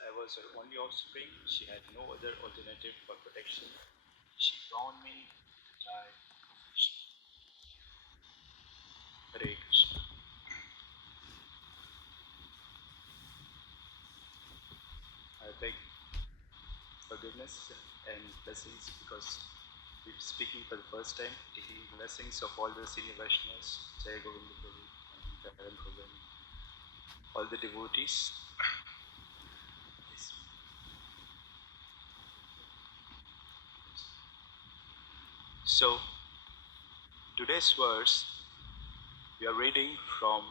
I was her only offspring, she had no other alternative for protection. She bound me to die of Krishna. Hare Krishna. I beg forgiveness and blessings because we're speaking for the first time, taking blessings of all the senior Vaishnavas, Jai Govinda Prabhu and Karan Govind, all the devotees. Yes. So, today's verse, we are reading from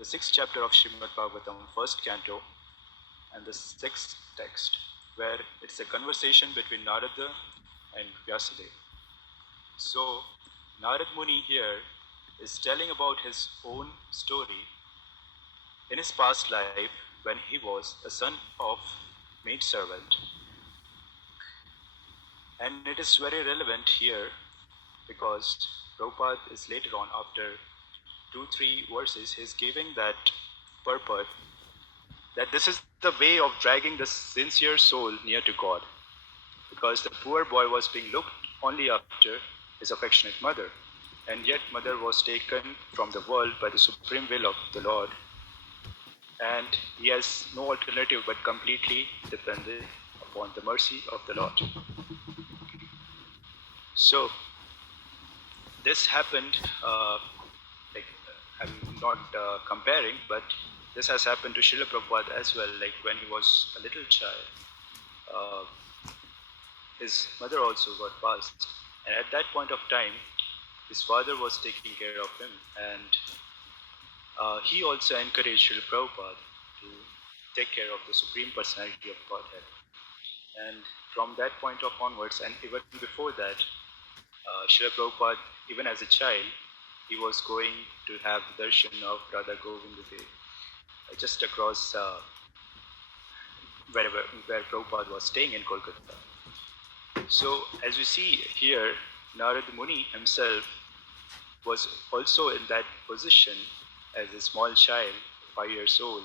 the sixth chapter of Srimad Bhagavatam, first canto, and the sixth text, where it's a conversation between Narada and Vyasadeva. So, Narad Muni here is telling about his own story in his past life when he was a son of maidservant. And it is very relevant here because Prabhupada is later on, after 2-3 verses, he's giving that purport that this is the way of dragging the sincere soul near to God. Because the poor boy was being looked only after his affectionate mother, and yet mother was taken from the world by the supreme will of the Lord, and he has no alternative but completely dependent upon the mercy of the Lord. So this happened, like I'm not comparing, but this has happened to Srila Prabhupada as well. Like when he was a little child, uh, his mother also got passed, and at that point of time, his father was taking care of him, and he also encouraged Srila Prabhupada to take care of the Supreme Personality of Godhead. And from that point of onwards, and even before that, Srila Prabhupada, even as a child, he was going to have the darshan of Radha Govinda Dev just across where Prabhupada was staying in Kolkata. So, as we see here, Narad Muni himself was also in that position as a small child, 5 years old,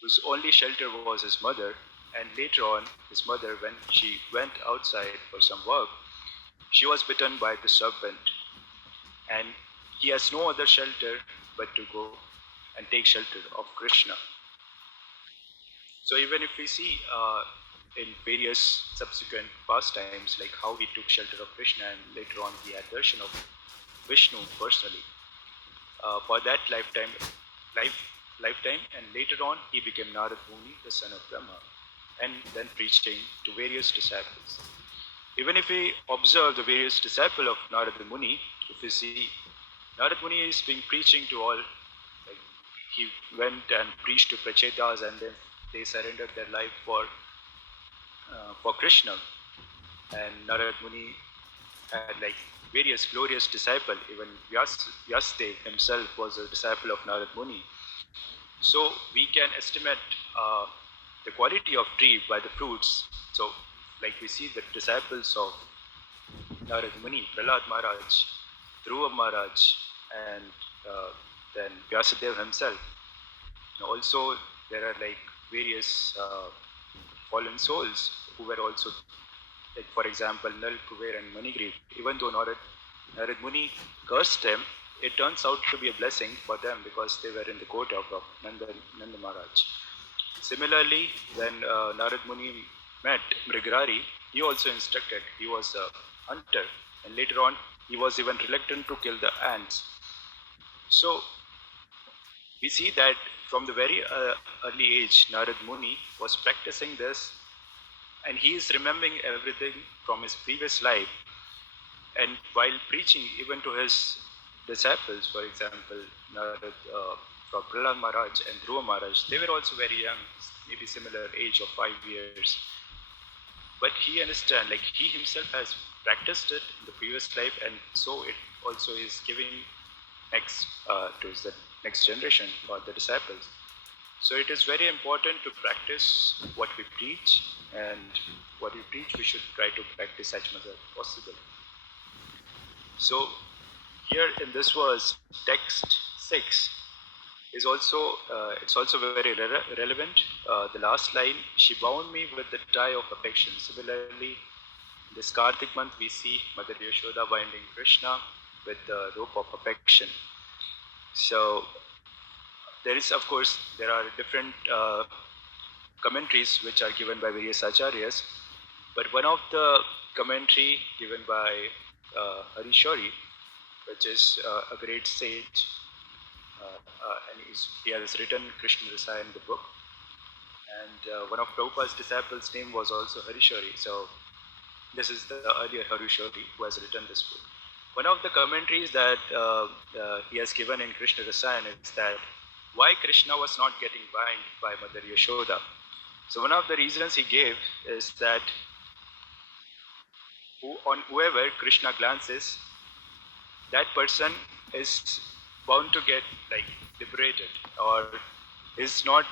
whose only shelter was his mother. And later on, his mother, when she went outside for some work, she was bitten by the serpent, and he has no other shelter but to go and take shelter of Krishna. So even if we see in various subsequent pastimes, like how he took shelter of Krishna and later on he had darshan of Vishnu personally, for that lifetime, and later on he became Narad Muni, the son of Brahma, and then preaching to various disciples. Even if we observe the various disciples of Narad Muni, if we see Narad Muni is being preaching to all, like he went and preached to Prachetas, and then they surrendered their life for Krishna. And Narad Muni had like various glorious disciples. Even Vyasadeva himself was a disciple of Narad Muni. So we can estimate the quality of tree by the fruits. So, like we see the disciples of Narad Muni, Prahlad Maharaj, Dhruva Maharaj, and then Vyasadeva himself. Also, there are like various fallen souls who were also, like for example, Nal, Kuber, and Manigriv. Even though Narad Muni cursed them, it turns out to be a blessing for them because they were in the court of Nanda Maharaj. Similarly, when Narad Muni met Mrigarari, he also instructed. He was a hunter, and later on, he was even reluctant to kill the ants. So, we see that from the very early age, Narad Muni was practicing this, and he is remembering everything from his previous life. And while preaching even to his disciples, for example, Narad, Prahlad Maharaj and Dhruva Maharaj, they were also very young, maybe similar age of 5 years. But he understands, like he himself has practiced it in the previous life, and so it also is giving next to the next generation or the disciples. So it is very important to practice what we preach, and what we preach we should try to practice as much as possible. So here in this verse, text 6, is also it's also very relevant. The last line, she bound me with the tie of affection. Similarly, this Kartik month we see Mother Yashoda binding Krishna with the rope of affection. So there is, of course, there are different commentaries which are given by various acharyas, but one of the commentary given by Harishori, which is a great sage, and he has written Krishna Rasa in the book. And one of Prabhupada's disciples' name was also Harishori. So this is the earlier Harishori who has written this book. One of the commentaries that he has given in Krishna Rasayan is that why Krishna was not getting bind by Mother Yashoda. So one of the reasons he gave is that on whoever Krishna glances, that person is bound to get like liberated or is not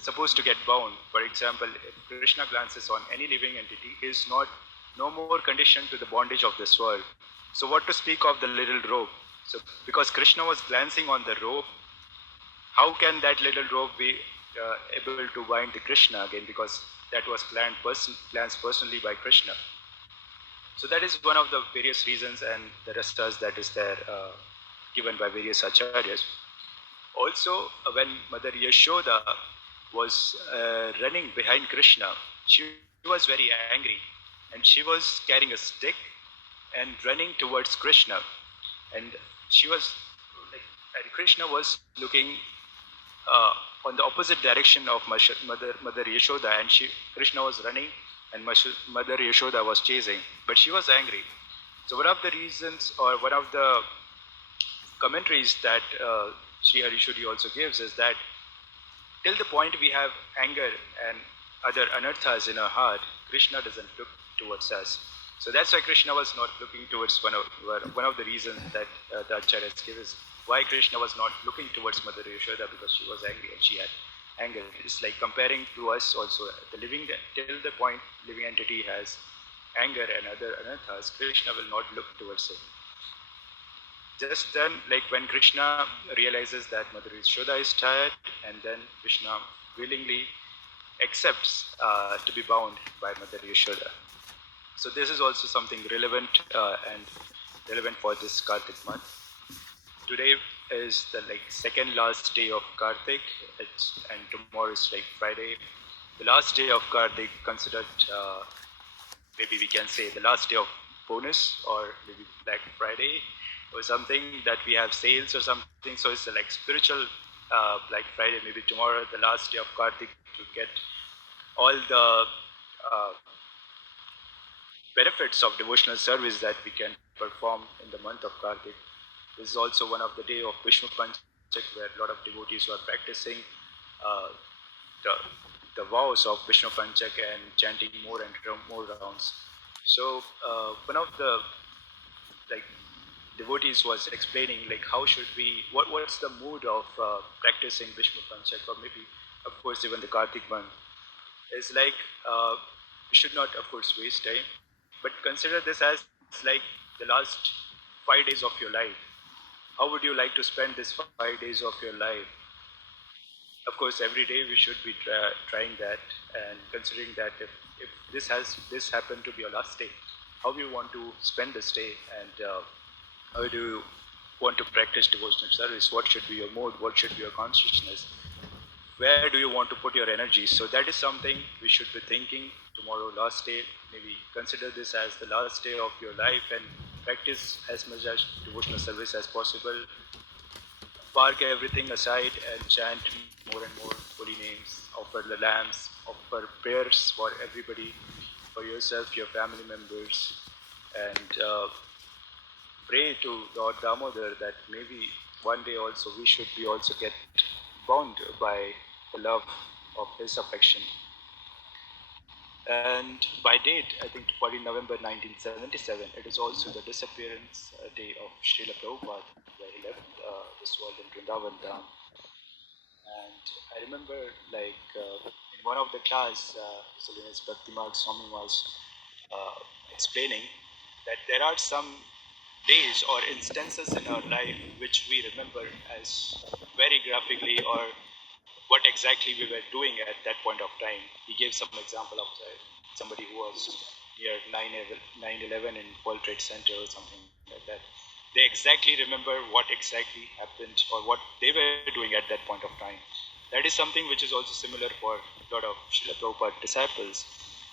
supposed to get bound. For example, if Krishna glances on any living entity, he is not no more conditioned to the bondage of this world. So what to speak of the little rope? So because Krishna was glancing on the rope, how can that little rope be able to bind the Krishna again? Because that was planned personally by Krishna. So that is one of the various reasons and the rastas that is there given by various acharyas. Also, when Mother Yashoda was running behind Krishna, she was very angry and she was carrying a stick and running towards Krishna. And she was like, and Krishna was looking on the opposite direction of Mother Yashoda, and Krishna was running, and Mother Yashoda was chasing, but she was angry. So one of the reasons, or one of the commentaries that Sri Harishuri also gives is that till the point we have anger and other anarthas in our heart, Krishna doesn't look towards us. So that's why Krishna was not looking towards one of the reasons that the acharyas give is why Krishna was not looking towards Mother Yashoda, because she was angry and she had anger. It's like comparing to us also. The living till the point living entity has anger and other anarthas, Krishna will not look towards it. Just then, like when Krishna realizes that Mother Yashoda is tired, and then Krishna willingly accepts to be bound by Mother Yashoda. So this is also something relevant and relevant for this Kartik month. Today is the second last day of Kartik, and tomorrow is like Friday. The last day of Kartik, considered maybe we can say the last day of bonus, or maybe Black Friday or something, that we have sales or something. So it's like spiritual Black Friday. Maybe tomorrow, the last day of Kartik, to get all the benefits of devotional service that we can perform in the month of Kartik. This is also one of the day of Vishnu Panchak, where a lot of devotees who are practicing uh, the, the vows of Vishnu Panchak and chanting more and more rounds. So one of the like devotees was explaining how should we, what's the mood of practicing Vishnu Panchak, or maybe of course even the Kartik month is you should not of course waste time, but consider this as like the last 5 days of your life. How would you like to spend this 5 days of your life? Of course, every day we should be trying that, and considering that if this happened to be your last day, how do you want to spend this day, and how do you want to practice devotional service? What should be your mode? What should be your consciousness? Where do you want to put your energy? So that is something we should be thinking. Tomorrow, last day, maybe consider this as the last day of your life and practice as much as devotional service as possible. Park everything aside and chant more and more holy names. Offer the lamps, offer prayers for everybody, for yourself, your family members, and pray to Lord Damodar that maybe one day also we should be also get bound by the love of his affection. And by date, I think 14 November 1977, it is also the disappearance day of Srila Prabhupada, where he left this world in Vrindavan Dham. And I remember, in one of the class, His Bhakti Marg Swami was explaining that there are some days or instances in our life which we remember as very graphically, or what exactly we were doing at that point of time. He gave some example of somebody who was near 9/11 in World Trade Center or something like that. They exactly remember what exactly happened or what they were doing at that point of time. That is something which is also similar for a lot of Srila Prabhupada disciples.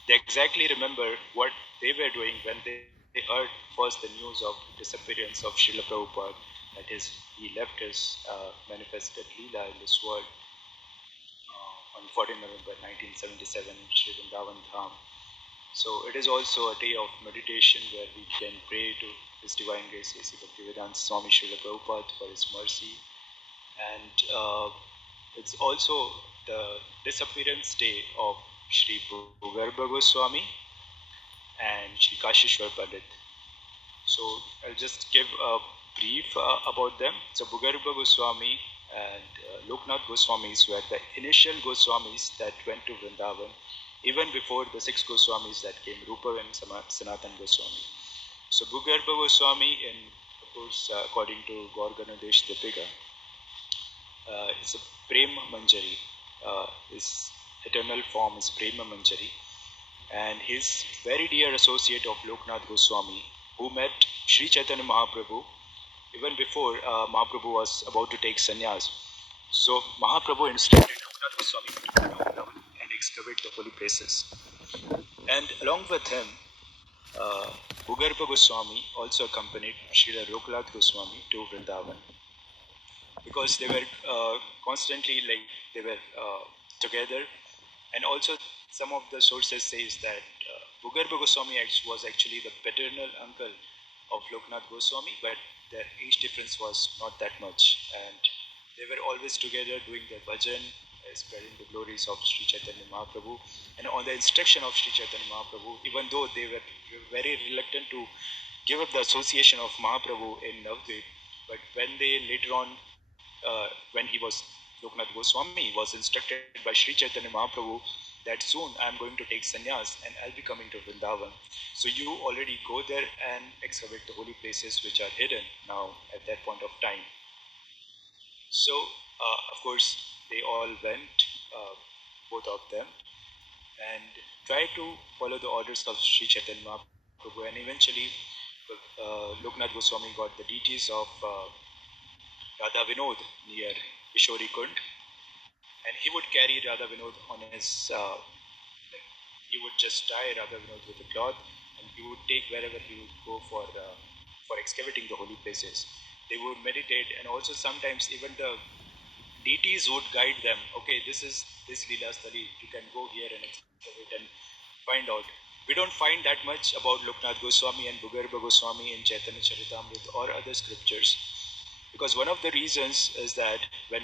They exactly remember what they were doing when they heard first the news of disappearance of Srila Prabhupada. That is, he left his manifested Leela in this world on 14 November 1977 in Sri Vrindavan Dham. So it is also a day of meditation where we can pray to His Divine Grace A.C. Bhaktivedanta Swami Srila Prabhupada for His mercy. And it's also the disappearance day of Sri Bhugarbha Goswami and Sri Kashishwar Pandit. So I'll just give a brief about them. So Bhugarbha Goswami and Loknath Goswamis were the initial Goswamis that went to Vrindavan, even before the six Goswamis that came, Rupa and Sanatan Goswami. So Bhugarbha Goswami, in of course, according to Gaur Ganadesh Deepika, is a Prema Manjari. His eternal form is Prema Manjari, and his very dear associate of Loknath Goswami, who met Sri Chaitanya Mahaprabhu even before Mahaprabhu was about to take sannyas. So Mahaprabhu instructed Loknath Goswami to go down and excavate the holy places. And along with him, uh, Bhugarbha Goswami also accompanied Srila Loknath Goswami to Vrindavan, because they were constantly, like, they were together. And also some of the sources says that Bhugarbha Goswami was actually the paternal uncle of Loknath Goswami, but their age difference was not that much, and they were always together doing their bhajan, spreading the glories of Sri Chaitanya Mahaprabhu. And on the instruction of Sri Chaitanya Mahaprabhu, even though they were very reluctant to give up the association of Mahaprabhu in Navadvip, but when they later on, when he was Loknath Goswami was instructed by Sri Chaitanya Mahaprabhu that soon I am going to take sannyas and I'll be coming to Vrindavan. So you already go there and excavate the holy places which are hidden now at that point of time. So, of course, they all went, uh, both of them, and tried to follow the orders of Sri Chaitanya Mahaprabhu. And eventually, Loknath Goswami got the deities of Radha Vinod near Vishori Kund, and he would carry Radha Vinod on his, like, he would just tie Radha Vinod with a cloth, and he would take wherever he would go for excavating the holy places. They would meditate, and also sometimes even the deities would guide them. Okay, this is this Leela Stali. You can go here and excavate and find out. We don't find that much about Loknath Goswami and Bhugarbha Goswami in Chaitanya Charitamrita or other scriptures, because one of the reasons is that when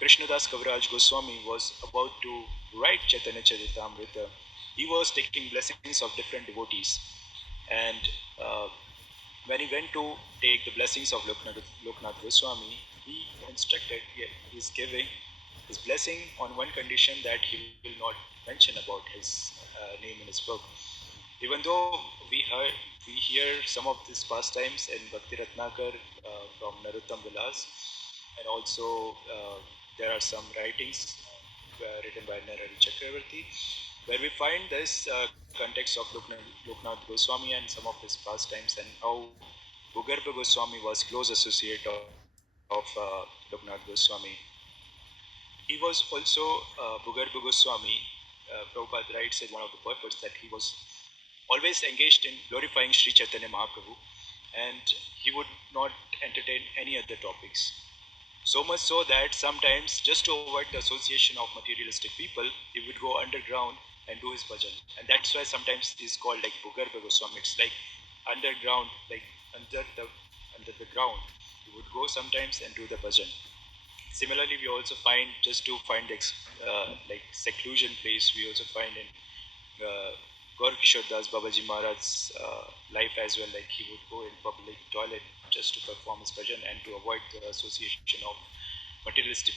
Krishnadas Kaviraj Goswami was about to write Chaitanya Charitamrita, he was taking blessings of different devotees. And uh, when he went to take the blessings of Loknath Goswami, he instructed, he is giving his blessing on one condition, that he will not mention about his name in his book. Even though we heard, we hear some of these pastimes in Bhakti Ratnakar from Narottam Vilas, and also there are some writings written by Narad Chakravarti, where we find this context of Loknath Goswami and some of his pastimes, and how Bhugarbha Goswami was close associate of Loknath Goswami. He was also Bhugarbha Goswami. Prabhupada writes in one of the purports that he was always engaged in glorifying Sri Chaitanya Mahaprabhu, and he would not entertain any other topics. So much so that sometimes, just to avoid the association of materialistic people, he would go underground and do his bhajan. And that's why sometimes he's called like Bhugarbha Goswami. It's like underground, like under the under the ground. He would go sometimes and do the bhajan. Similarly, we also find, just to find the like seclusion place, we also find in Gaur Kishore Das Babaji Maharaj's life as well. Like, he would go in public toilet just to perform his bhajan and to avoid the association of materialistic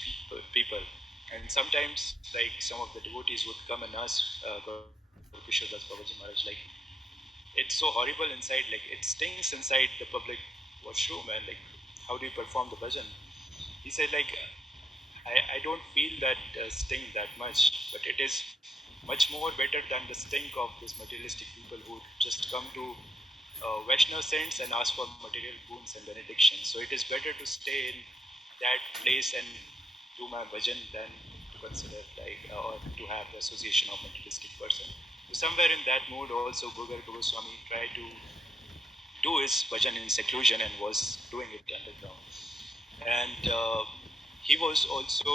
people. And sometimes, like, some of the devotees would come and ask Gaur Kishore Das Babaji Maharaj, like, it's so horrible inside, like it stinks inside the public washroom and like, how do you perform the bhajan? He said like, I don't feel that sting that much, but it is much more better than the stink of these materialistic people who just come to Vaishnav saints and ask for material boons and benedictions. So it is better to stay in that place and do my bhajan than to consider like or to have the association of materialistic person. So somewhere in that mood, also Bhugar Goswami tried to do his bhajan in seclusion and was doing it underground. And he was also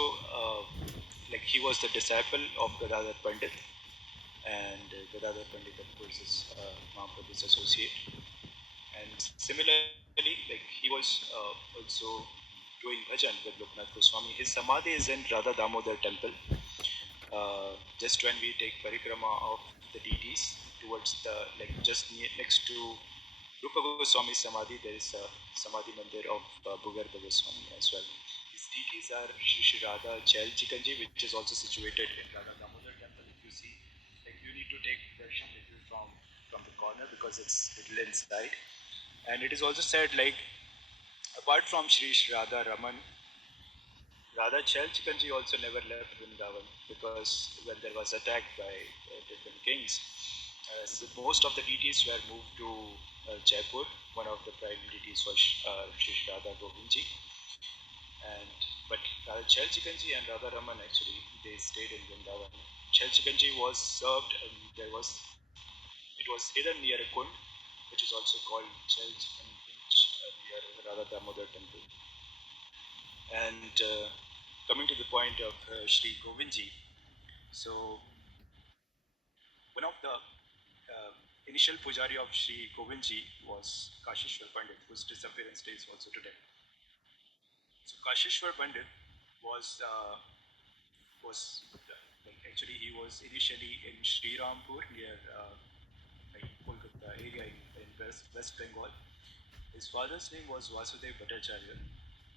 like he was the disciple of Gadadhar Pandit, and Gadadhar Pandit, of course, is Mahaprabhu's associate. And similarly, like he was also doing bhajan with Loknath Goswami. His samadhi is in Radha Damodar temple. Just when we take parikrama of the deities towards the like just next to Rupa Goswami's samadhi, there is a samadhi mandir of Bhugarba Goswami as well. His deities are Shri Radha Chail Chikanji, which is also situated in Radha Damodar temple. If you see, like you need to take darshan little from the corner because it's little inside. And it is also said like apart from Shri Radha Raman, Radha Chalchikanji also never left Vrindavan because when there was attack by different kings, so most of the deities were moved to Jaipur. One of the prime deities was Shri Radha Govindji, and but Radha Chalchikanji and Radha Raman actually they stayed in Vrindavan. Chalchikanji was served, and there was it was hidden near a kund, which is also called Chalchikanji near Radha Damodar temple. And coming to the point of Sri Govindji, so one of the initial pujari of Sri Govindji was Kashishwar Pandit, whose disappearance day is also today. So Kashishwar Pandit was like actually he was initially in Sri Rampur near like Kolkata area in West Bengal. His father's name was Vasudev Bhattacharya,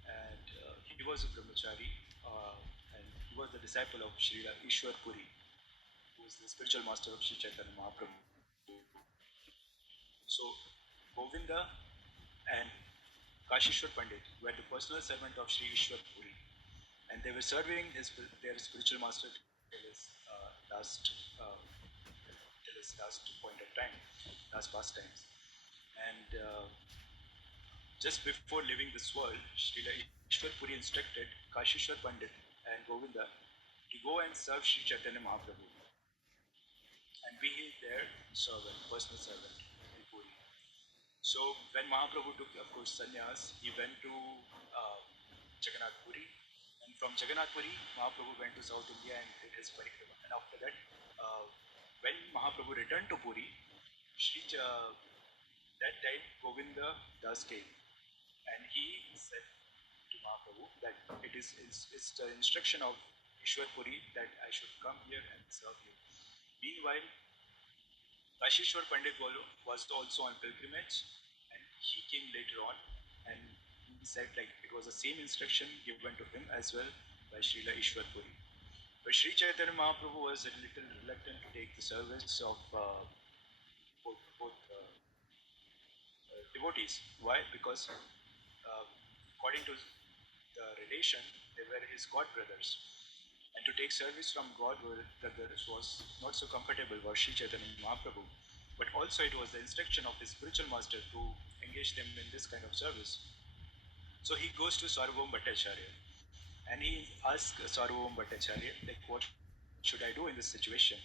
and he was a brahmachari, and he was the disciple of Sri Ishwar Puri, who was the spiritual master of Sri Chaitanya Mahaprabhu. So Govinda and Kashishwar Pandit were the personal servant of Sri Ishwar Puri, and they were serving their spiritual master till his last point of time, last pastimes. And just before leaving this world, Srila Ishwar Puri instructed Kashishwar Pandit and Govinda to go and serve Sri Chaitanya Mahaprabhu and be their servant, personal servant in Puri. So when Mahaprabhu took, of course, sannyas, he went to uh, Jagannath Puri, and from Jagannath Puri, Mahaprabhu went to South India and did his parikrama. And after that, uh, when Mahaprabhu returned to Puri, that time Govinda Das came, and he said to Mahaprabhu that it's the instruction of Ishwar Puri that I should come here and serve you. Meanwhile, Kashishwar Pandit was also on pilgrimage, and he came later on, and he said like it was the same instruction given to him as well by Srila Ishwar Puri. But Sri Chaitanya Mahaprabhu was a little reluctant to take the service of both devotees. Why? Because according to the relation, they were his god brothers. And to take service from God brothers was not so comfortable for Sri Chaitanya Mahaprabhu. But also it was the instruction of his spiritual master to engage them in this kind of service. So he goes to Sarvabhaum Bhattacharya and he asks Sarvabhaum Bhattacharya, like, what should I do in this situation?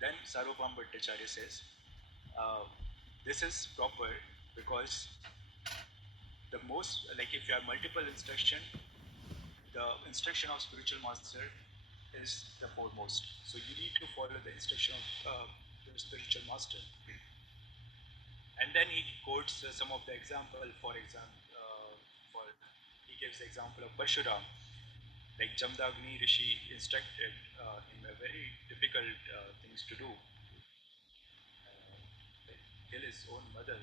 Then Sarvabhaum Bhattacharya says, uh, this is proper because the most, like if you have multiple instruction, the instruction of spiritual master is the foremost. So you need to follow the instruction of the spiritual master. And then he quotes some of the example. For example, for he gives the example of Parshuram, like Jamdagni Rishi instructed him a very difficult things to do, like kill his own mother,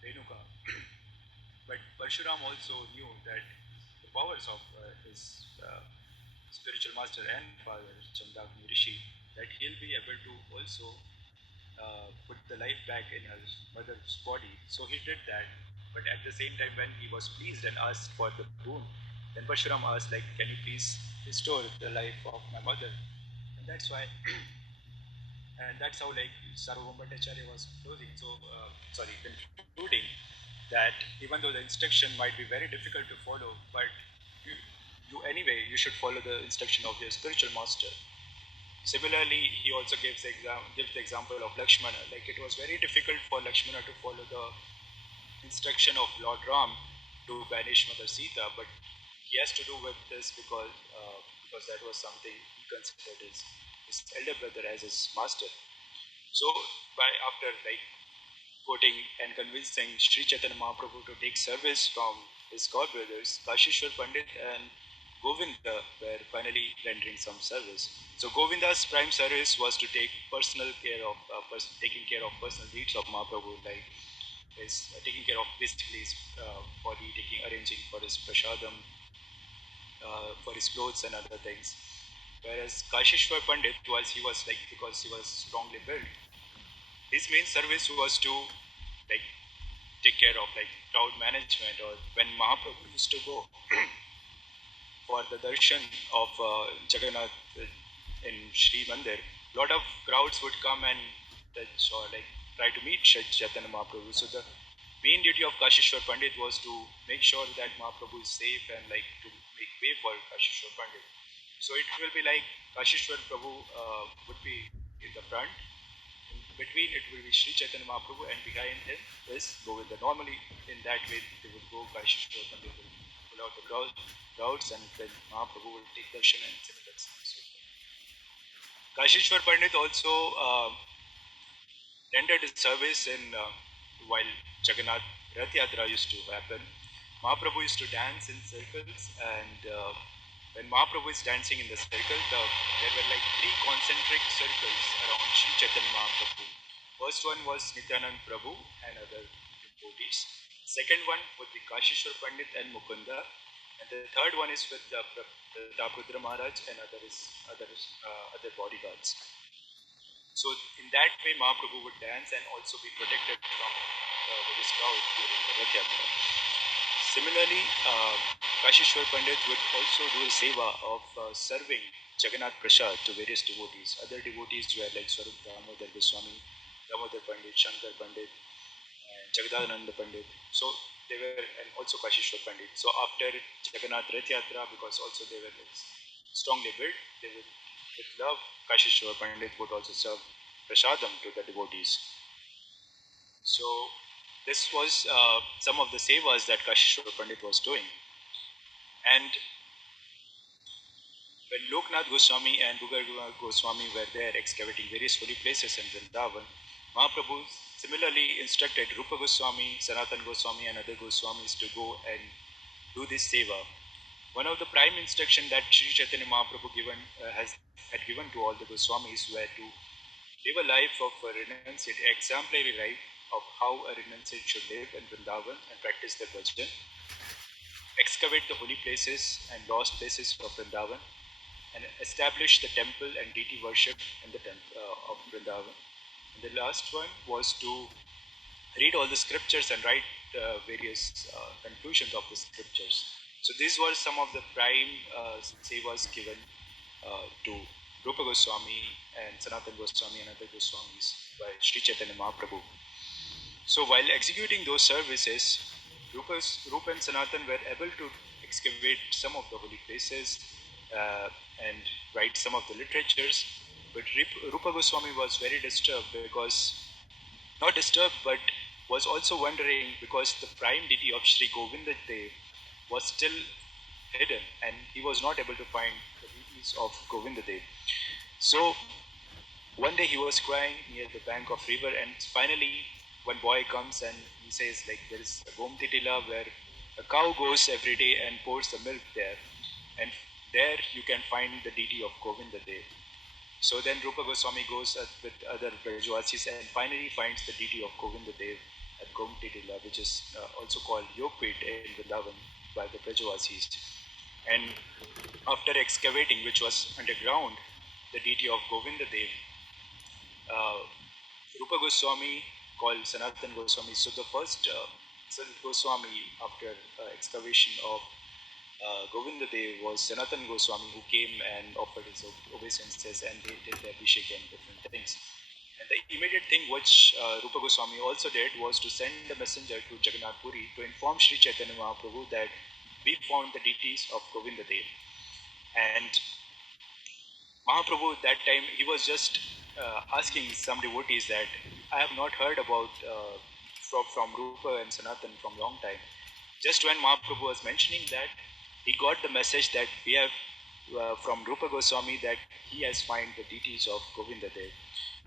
Renuka. But Parshuram also knew that the powers of his spiritual master and father, Jamdagni Rishi, that he'll be able to also put the life back in his mother's body. So he did that. But at the same time, when he was pleased and asked for the boon, then Parshuram asked, like, can you please restore the life of my mother? And that's why, and that's how like Sarvabhauma Bhattacharya was closing. So, sorry, concluding that even though the instruction might be very difficult to follow, but you, you anyway, you should follow the instruction of your spiritual master. Similarly, he also gives the example of Lakshmana. Like it was very difficult for Lakshmana to follow the instruction of Lord Ram to banish Mother Sita, but he has to do with this because that was something he considered his elder brother as his master. So by after like quoting and convincing Sri Chaitanya Mahaprabhu to take service from his god brothers, Kashishwar Pandit and Govinda were finally rendering some service. So Govinda's prime service was to take personal care of taking care of personal needs of Mahaprabhu, like is taking care of basically his body, taking arranging for his prashadam, for his clothes and other things. Whereas Kashishwar Pandit was like because he was strongly built, his main service was to like take care of like crowd management, or when Mahaprabhu used to go for the darshan of Jagannath in Sri Mandir, lot of crowds would come and touch or like try to meet Chaitanya Mahaprabhu. So the main duty of Kashishwar Pandit was to make sure that Mahaprabhu is safe and like to make way for Kashishwar Pandit. So it will be like Kashishwar Prabhu would be in the front. In between it will be Sri Chaitanya Mahaprabhu, and behind him is Govinda. Normally in that way they would go. Kashishwar Pandit will pull out the crowds, and then Mahaprabhu will take darshan and similar. So Kashishwar Pandit also rendered his service in while Jagannath Rath Yatra used to happen. Mahaprabhu used to dance in circles, and when Mahaprabhu is dancing in the circle, there were like three concentric circles around Sri Chaitanya Mahaprabhu. First one was Nityanand Prabhu and other devotees. Second one would be Kashishwar Pandit and Mukunda, and the third one is with Tapudra Maharaj and other bodyguards. So in that way, Mahaprabhu would dance and also be protected from various crowd during the Rath Yatra. Similarly, Kashishwar Pandit would also do a seva of serving Jagannath Prasad to various devotees. Other devotees were like Swarup Damodar Goswami, Damodar Pandit, Shankar Pandit, and Jagadadananda Pandit. So they were, and also Kashishwar Pandit. So after Jagannath Rath Yatra, because also they were like strongly built, they would, with love, Kashishwar Pandit would also serve prasadam to the devotees. So this was some of the sevas that Kashishwar Pandit was doing. And when Loknath Goswami and Bhugar Goswami were there excavating various holy places in Vrindavan, Mahaprabhu similarly instructed Rupa Goswami, Sanatan Goswami and other Goswamis to go and do this seva. One of the prime instruction that Sri Chaitanya Mahaprabhu had given to all the Goswamis were to live a life of a renunciate, exemplary life of how a renunciate should live in Vrindavan and practice the bhajan, excavate the holy places and lost places of Vrindavan, and establish the temple and deity worship in the temple of Vrindavan. And the last one was to read all the scriptures and write various conclusions of the scriptures. So these were some of the prime sevas given to Rupa Goswami and Sanatan Goswami and other Goswamis by Sri Chaitanya Mahaprabhu. So while executing those services, Rupa and Sanatan were able to excavate some of the holy places and write some of the literatures. But Rupa Goswami was very disturbed not disturbed, but was also wondering because the prime deity of Sri Govinda Dev was still hidden and he was not able to find the deities of Govinda Dev. So one day he was crying near the bank of river, and finally one boy comes and he says like there is a Gomti Tila where a cow goes every day and pours the milk there, and there you can find the deity of Govinda Dev. So then Rupa Goswami goes with other Brajvasis and finally finds the deity of Govinda Dev at Gomti Tila, which is also called Yogpit in Vrindavan by the Brajvasis. And after excavating, which was underground, the deity of Govinda Dev, Rupa Goswami called Sanatan Goswami. So the first Goswami, after excavation of Govinda Dev, was Sanatan Goswami who came and offered his obeisances and they did the Abhishek and different things. And the immediate thing which Rupa Goswami also did was to send a messenger to Jagannath Puri to inform Sri Chaitanya Mahaprabhu that we found the deities of Govinda Dev. And Mahaprabhu at that time he was just asking some devotees that I have not heard about from Rupa and Sanatan from long time. Just when Mahaprabhu was mentioning that, he got the message that we have from Rupa Goswami that he has found the deities of Govinda Dev.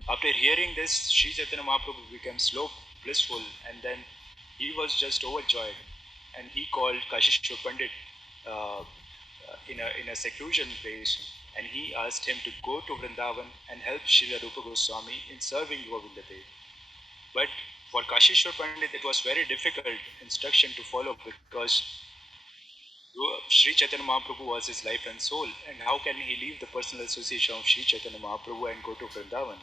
After hearing this, Sri Chaitanya Mahaprabhu became slow, blissful, and then he was just overjoyed. And he called Kashishwar Pandit in a seclusion place, and he asked him to go to Vrindavan and help Srila Rupa Goswami in serving Govinda Dev. But for Kashishwar Pandit, it was very difficult instruction to follow because Sri Chaitanya Mahaprabhu was his life and soul, and how can he leave the personal association of Sri Chaitanya Mahaprabhu and go to Vrindavan?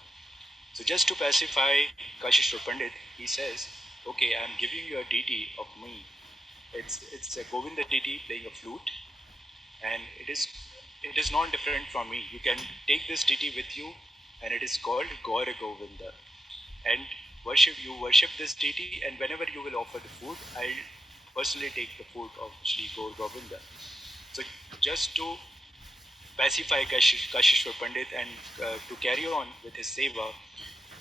So just to pacify Kashishwar Pandit, he says, "Okay, I am giving you a deity of me. It's a Govinda deity playing a flute, and it is not different from me. You can take this deity with you, and it is called Gaura Govinda. And worship this deity, and whenever you will offer the food, I'll personally take the food of Sri Gaur Govinda." So just to pacify Kashishwar Pandit and to carry on with his seva,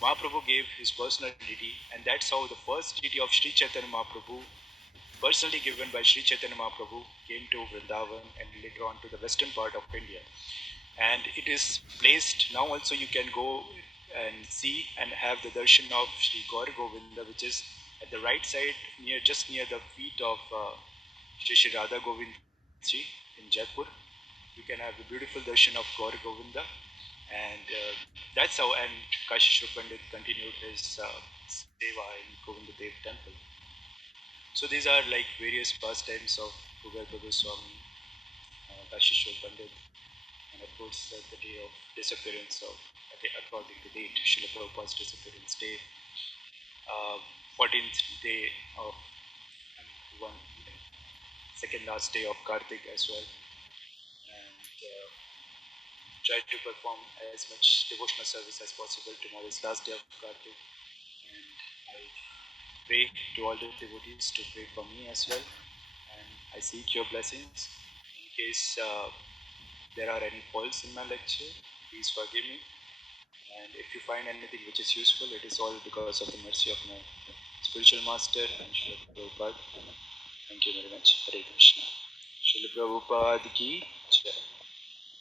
Mahaprabhu gave his personal deity, and that's how the first deity of Sri Chaitanya Mahaprabhu, personally given by Sri Chaitanya Mahaprabhu, came to Vrindavan and later on to the western part of India. And it is placed now also you can go and see and have the darshan of Sri Gaur Govinda, which is at the right side just near the feet of Shri Radha Govind Ji in Jaipur. You can have the beautiful darshan of Gaur Govinda, and that's how. And Kashishwar Pandit continued his seva in Govinda Dev temple. So these are like various pastimes of Bhugarba Goswami, Kashishwar Pandit, and of course the day of disappearance of, okay, according to date, Srila Prabhupada's disappearance day, 14th day of one second last day of Kartik as well, and try to perform as much devotional service as possible. Tomorrow is last day of Kartik, and I pray to all the devotees to pray for me as well, and I seek your blessings. In case there are any faults in my lecture, please forgive me. And if you find anything which is useful, it is all because of the mercy of my spiritual master and Srila Prabhupada. Thank you very much. Hare Krishna. Srila Prabhupada ki jai.